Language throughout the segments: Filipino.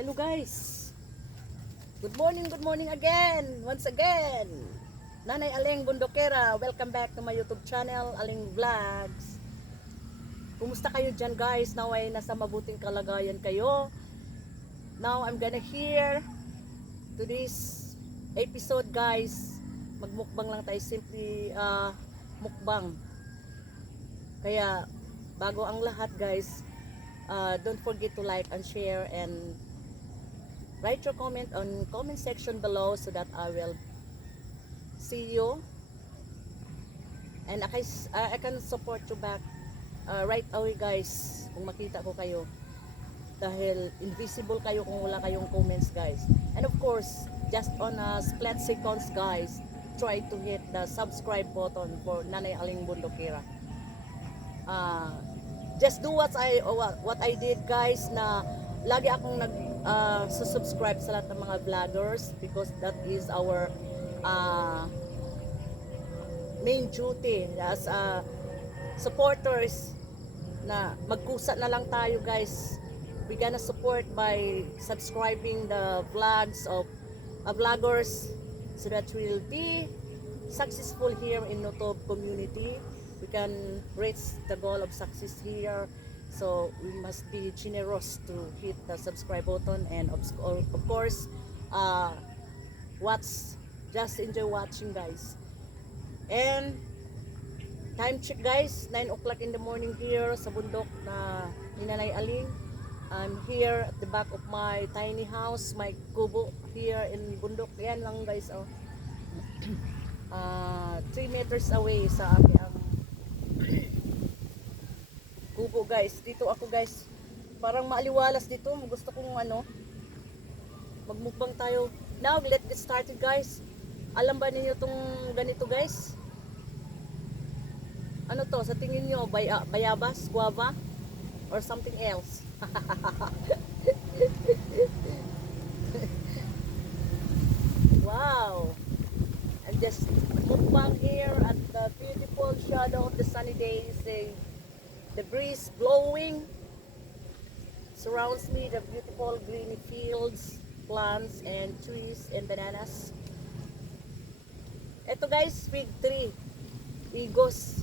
Hello guys. Good morning again. Once again. Nanay Aling Bundokera. Welcome back to my YouTube channel, Aling Vlogs. Kumusta kayo dyan guys? Naway nasa mabuting kalagayan kayo. Now I'm gonna hear to this episode guys. Magmukbang lang tayo, simply mukbang. Kaya bago ang lahat guys, don't forget to like and share and write your comment on comment section below so that I will see you and I can support you back right away guys kung makita ko kayo, dahil invisible kayo kung wala kayong comments guys. And of course, just on a split seconds guys, try to hit the subscribe button for Nanay Aling Bundokera. Just do what I did guys, na lagi akong subscribe sa lahat ng mga vloggers, because that is our main duty as supporters, na magkusa na lang tayo guys. We gonna support by subscribing the vlogs of vloggers so that we'll be successful here in YouTube community. We can reach the goal of success here. So we must be generous to hit the subscribe button, and of course just enjoy watching guys. And time check guys, 9 o'clock in the morning here sa bundok na Nanay Aling. I'm here at the back of my tiny house, my kubo here in bundok. Yan lang guys, 3 meters away sa aking kubo guys. Dito ako guys, parang maaliwalas dito. Gusto kong magmukbang tayo. Now let's get started guys. Alam ba niyo tong ganito guys? Ano to sa tingin niyo? Bayabas, guava, or something else? Wow, I'm just mukbang here at the beautiful shadow of the sunny days. The breeze blowing surrounds me, the beautiful green fields, plants and trees and bananas. Ito guys, fig tree, igos.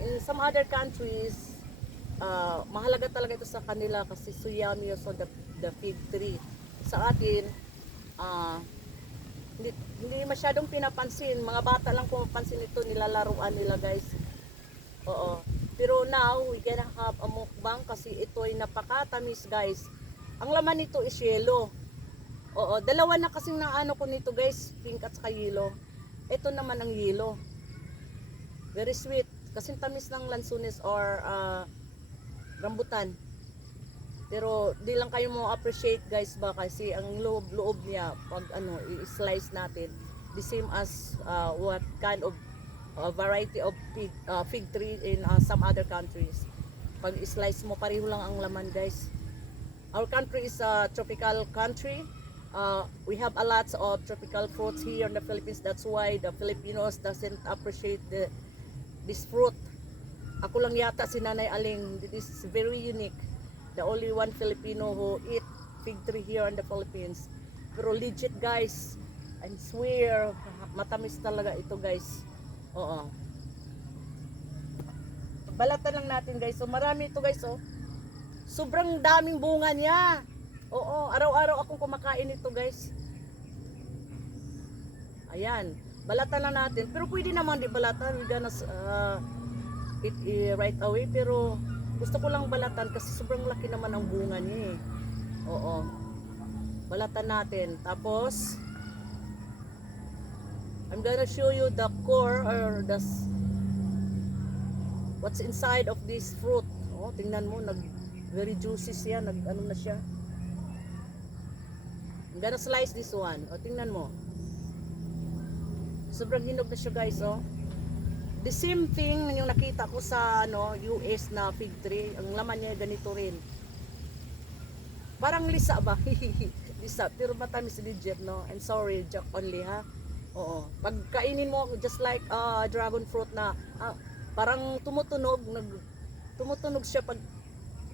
In some other countries, mahalaga talaga ito sa kanila kasi so yummy also the fig tree. Sa atin, hindi masyadong pinapansin. Mga bata lang pumapansin ito, nilalaruan nila guys. Oo. Pero now, we gonna have a mukbang kasi ito ay napakatamis guys. Ang laman nito is yelo. Oo, dalawa na kasing naano ko nito guys, pink at saka yelo. Ito naman ang yelo. Very sweet. Kasing tamis ng lansunis or rambutan. Pero di lang kayo mo appreciate guys ba, kasi ang loob niya pag i-slice natin, the same as what kind of variety of fig tree in some other countries. Pag i-slice mo, pareho lang ang laman guys. Our country is a tropical country. We have a lot of tropical fruits here in the Philippines. That's why the Filipinos doesn't appreciate this fruit. Ako lang yata si Nanay Aling. This is very unique. The only one Filipino who eat fig tree here in the Philippines. Pero legit guys, I swear, matamis talaga ito guys. Oo. Balatan lang natin guys. So marami ito guys, sobrang daming bunga niya. Oo, araw-araw akong kumakain ito guys. Ayan, balatan lang natin. Pero pwede naman di balatan, we're gonna eat right away. Pero gusto ko lang balatan kasi sobrang laki naman ang bunga niya Oo. Balatan natin. Tapos I'm gonna show you the core or what's inside of this fruit. Tingnan mo, very juicy siya, na siya. I'm gonna slice this one. Tingnan mo. Sobrang hinog na siya guys, The same thing yung nakita ko sa US na fig tree, ang laman niya ganito rin. Parang lisa ba? Lisa, pero matamis legit, no? And sorry, joke only ha. Oo. Pag kainin mo just like dragon fruit na parang tumutunog siya pag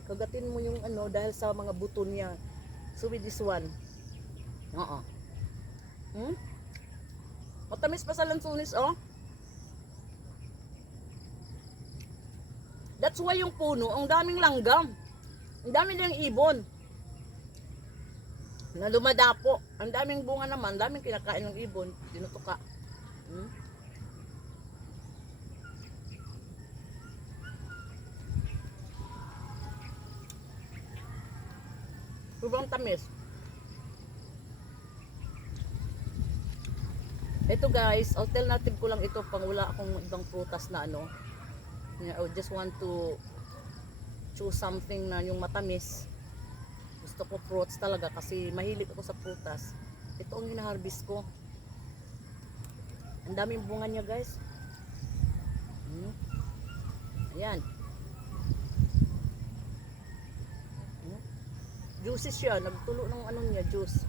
kagatin mo yung dahil sa mga buto niya. So with this one. Oo. Matamis pa sa lansunis, oh. That's why yung puno, ang daming langgam. Ang daming ng ibon. Na lumadapo. Ang daming bunga naman, daming kinakain ng ibon. Tinutuka. Sobrang tamis. Ito guys, alternative ko lang ito pang wala akong ibang prutas na ano. I just want to choose something na yung matamis. Gusto ko fruits talaga kasi mahilig ako sa prutas. Ito ang hinaharvest ko. Ang daming bunga niya guys. Ayan. Juicy siya. Nagtulo ng ano niya, juice.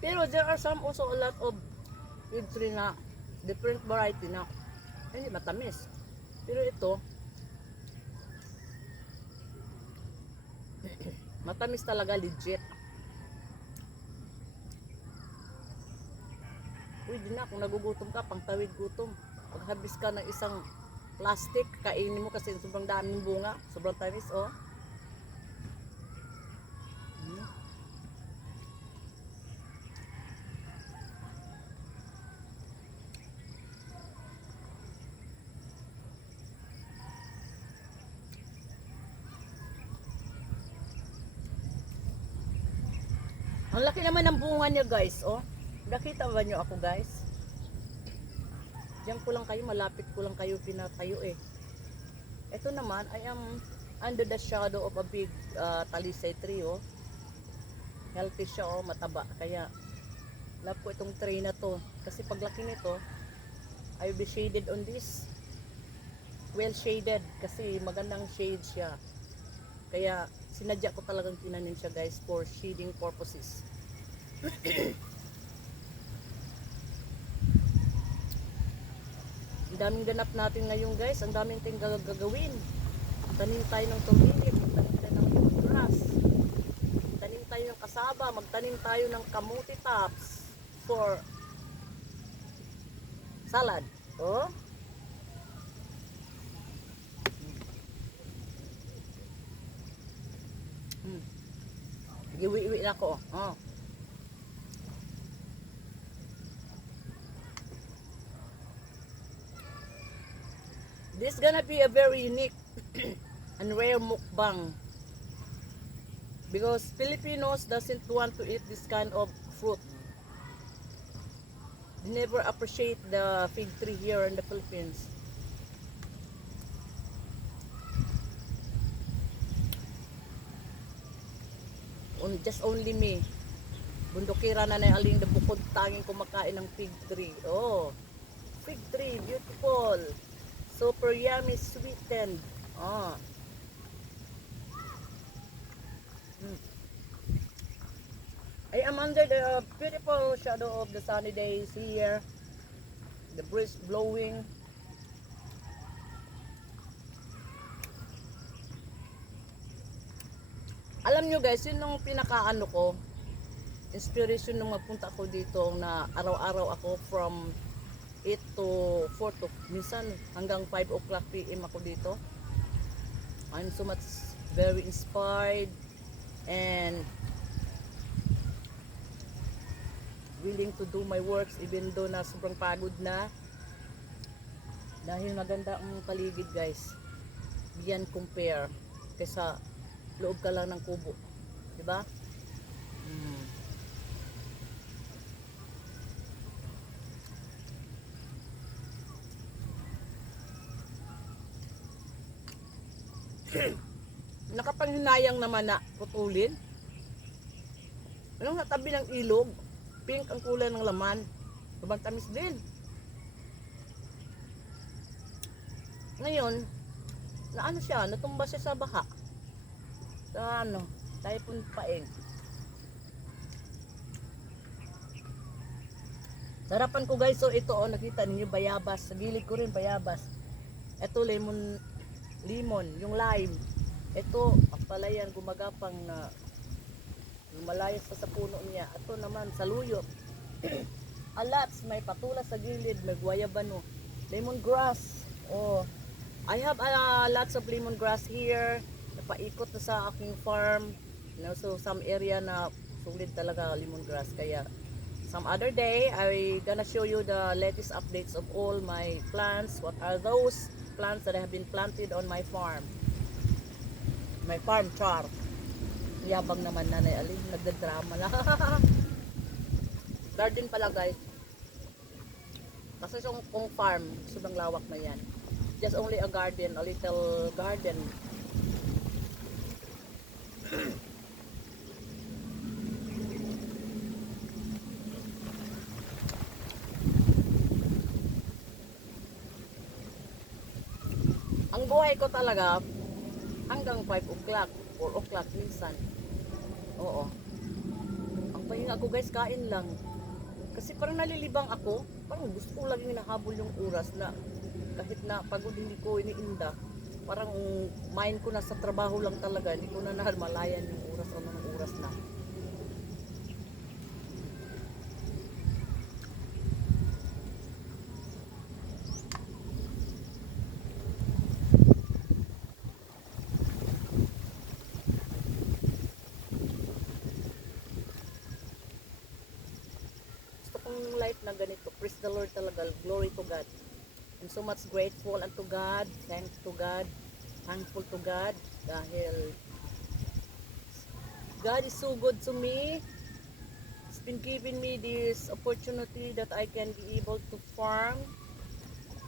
Pero there are some also a lot of fig tree na different variety na hindi matamis. Pero ito matamis talaga, legit. Pwede na kung nagugutom ka, pangtawid gutom. Pag harvest ka ng isang plastic, kainin mo kasi sobrang daming bunga, sobrang tamis, oh. Ang laki naman ng bunga niya guys, oh. Nakita ba niyo ako guys? Diyan ko lang kayo, malapit ko lang kayo pinatayo eh. Ito naman, I am under the shadow of a big talisay tree, oh. Healthy siya, oh, mataba. Kaya, love ko itong tree na to. Kasi paglaki nito, I will be shaded on this. Well shaded, kasi magandang shade siya. Kaya, sinadya ko talagang tinanim siya guys for shading purposes. Ang daming ganap natin ngayon guys, ang daming tayong gagawin. Tanim tayo ng tumilim, magtanim tayo ng grass, tanim tayo ng kasaba, magtanim tayo ng kamuti tops for salad. Oh, iwi-iwi na ko. Oh. This gonna be a very unique and rare mukbang because Filipinos doesn't want to eat this kind of fruit. They never appreciate the fig tree here in the Philippines. Just only me. Bundokira na aling na bukod tanging kumakain ng fig tree. Oh, fig tree, beautiful. Super yummy, sweetened. Oh. I am under the beautiful shadow of the sunny days here. The breeze blowing. Alam nyo guys, yun yung pinakaano ko, inspiration nung magpunta ako dito na araw-araw ako from 8 to 4 to minsan hanggang 5 o'clock PM ako dito. I'm so much very inspired and willing to do my works even though na sobrang pagod na. Dahil maganda ang paligid guys. Beyond compare kaysa loob ka lang ng kubo. Diba? Nakapanghinayang naman na putulin. Anong natabi ng ilog? Pink ang kulay ng laman. Sobrang tamis din. Ngayon, na ano siya, natumba siya sa baha. Sa ano, Typhoon Paeng. Sarapan ko guys, so ito oh, nakita ninyo bayabas. Sa gilid ko rin bayabas. Ito lemon, yung lime. Ito, palayan gumagapang na lumalayas pa sa puno niya. Ito naman, saluyot. Alats, may patula sa gilid, may guayabano. Lemongrass. Oh, I have lots of lemongrass here. Napaikot na sa aking farm. You know, so some area na solid talaga lemongrass. Kaya some other day, I gonna show you the latest updates of all my plants. What are those plants that have been planted on my farm? My farm char. Yabang naman Nanay Aling, nagdadrama na. Garden pala guys. Kasi kung farm, sobrang lawak na yan. Just only a garden, a little garden. Ang buhay ko talaga hanggang 5 o'clock, 4 o'clock minsan. Oo. Ang pahinga ko guys, kain lang. Kasi parang nalilibang ako. Parang gusto ko laging nahabol yung oras na kahit na pagod hindi ko iniinda. Parang mind ko na sa trabaho lang talaga. Hindi ko na namalayan yung oras o ng oras na. Life na ganito, praise the Lord talaga, glory to God. I'm so much grateful unto God, thanks to God, thankful to God, dahil God is so good to me. He's been giving me this opportunity that I can be able to farm,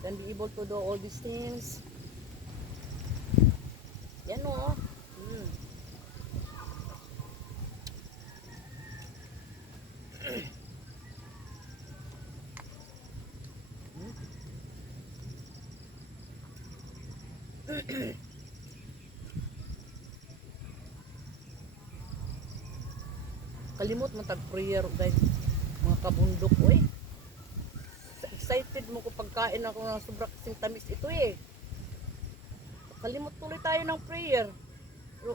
can be able to do all these things. Yan o. Kalimot mo tag-prayer guys, mga kabundok oy. Excited mo ko pagkain ako ng sobra kasing tamis ito eh. Kalimot tuloy tayo ng prayer.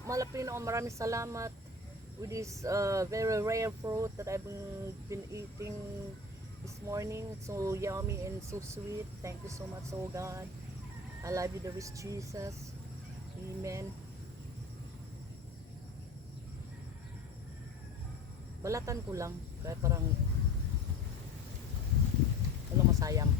Malapino, maraming salamat with this very rare fruit that I've been eating this morning. So yummy and so sweet. Thank you so much, oh God. I love you, there is Jesus. Amen. Balatan ko lang, kaya parang ano masayang.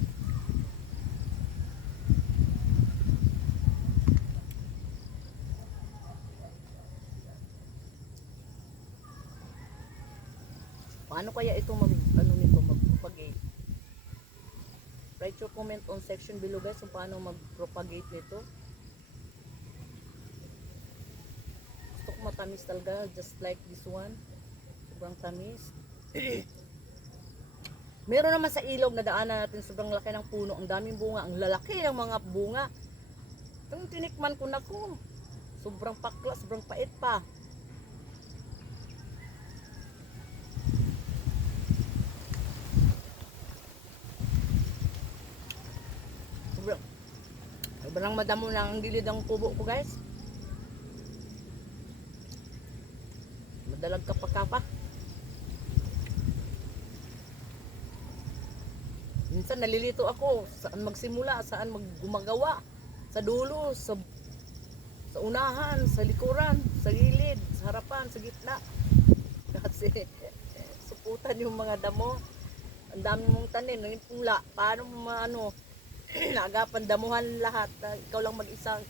Paano kaya ito mag-propagate? Write your comment on section below guys kung paano mag-propagate nito. Gusto ko matamis talaga, just like this one. Sobrang tamis. Meron naman sa ilog na daanan natin, sobrang laki ng puno, ang daming bunga, ang lalaki ng mga bunga. Itong tinikman ko na ko. Sobrang pakla, sobrang pait pa. Sobrang madamo na ang gilid ng kubo ko guys. Madalag kapak-kapak. Minsan nalilito ako saan magsimula, saan maggumagawa. Sa dulo, sa unahan, sa likuran, sa gilid, sa harapan, sa gitna. Kasi suputan yung mga damo. Ang dami mong tanim, yung pula. Paano mo naagapan damuhan lahat. Ikaw lang mag-isa.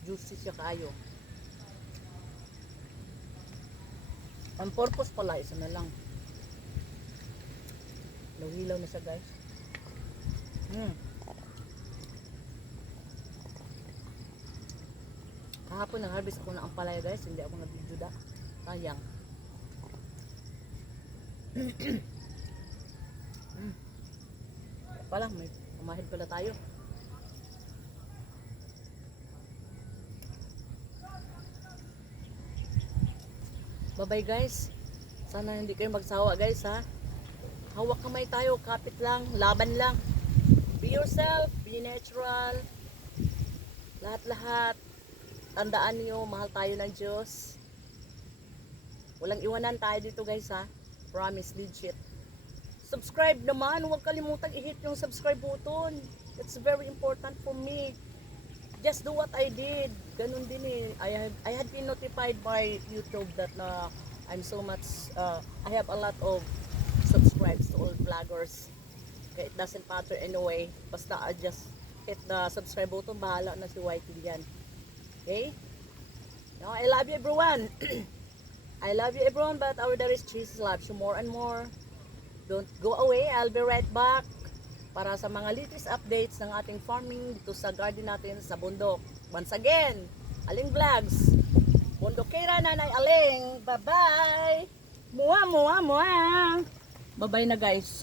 Juicy siya kaayo. Ang purpose pala, isa na lang. Hilaw na siya guys. Kahapon nag-harvest ako ng ampalaya guys, hindi ako nag-videoda. Sayang. Pala, may pamahid pala tayo. Bye-bye guys. Sana hindi kayo magsawa guys ha. Hawak kamay tayo, kapit lang, laban lang. Be yourself, be natural. Lahat-lahat. Tandaan niyo, mahal tayo ng Diyos. Walang iwanan tayo dito guys ha. Promise, legit. Subscribe naman, huwag kalimutan i-hit yung subscribe button. It's very important for me. Just do what I did. Ganun din eh. I had been notified by YouTube that I'm so much, I have a lot of subscribes to all vloggers. Okay, it doesn't matter anyway. Basta I just hit the subscribe button, bahala na si YT yan. Okay? Now, I love you everyone. I love you everyone, but our dearest Jesus loves you more and more. Don't go away, I'll be right back para sa mga latest updates ng ating farming dito sa garden natin sa bundok. Once again, Aling Vlogs, Bundokera Nanay Aling. Bye-bye! Mua, mua, mua! Bye-bye na guys.